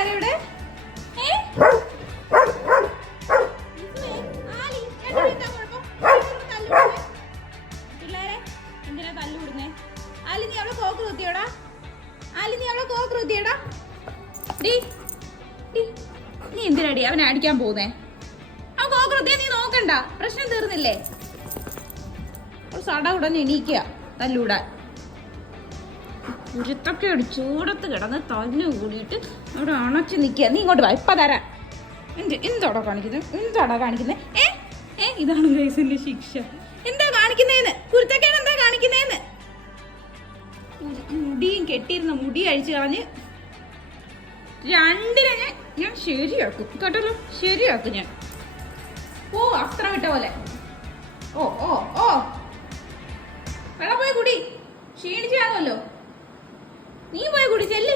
പിള്ളേരെ ഇവിടെ? പിള്ളേരെ എന്തിനാ തല്ലുവിടുന്നേ? ആലി നീ അവളെ കോക്ക് കുത്തിയോടാ? ആലി നീ അവളെ കോക്ക് കുത്തിയോടാ? നീ എന്തിനാടി അവനെ അടിക്കാൻ പോകുന്നേ? അവൻ കോക്ക് കുത്തിയാ നീ നോക്കണ്ട, പ്രശ്നം തീർന്നില്ലേ? സട ഉടനെ എണീക്കുക തല്ലൂടാൻ. ഉരുത്തൊക്കെ ചൂടത്ത് കിടന്ന് തല്ലു കൂടിയിട്ട് അവിടെ അണച്ചു നിൽക്കുക. നീ ഇങ്ങോട്ട് വാ, ഇപ്പം തരാം. എന്താടാ കാണിക്കുന്നത്? ഇതാണ് ഗൈസിന്റെ ശിക്ഷ. എന്താ കാണിക്കുന്നേന്ന്? കുരുത്തക്കേട് എന്താ കാണിക്കുന്നേന്ന്? മുടിയും കെട്ടിയിരുന്ന മുടി അഴിച്ചു കളഞ്ഞ് രണ്ടിനെ ഞാൻ ശരിയാക്കും കേട്ടല്ലോ, ശരിയാക്കും ഞാൻ. ഓ അസ്ത്രം വിട്ട പോലെ. ഓ ഓ ഓ വെള്ളം പോയി കുടി, ക്ഷീണിച്ചാകുമല്ലോ. നീ പോയി കുടി ചെല്ല്.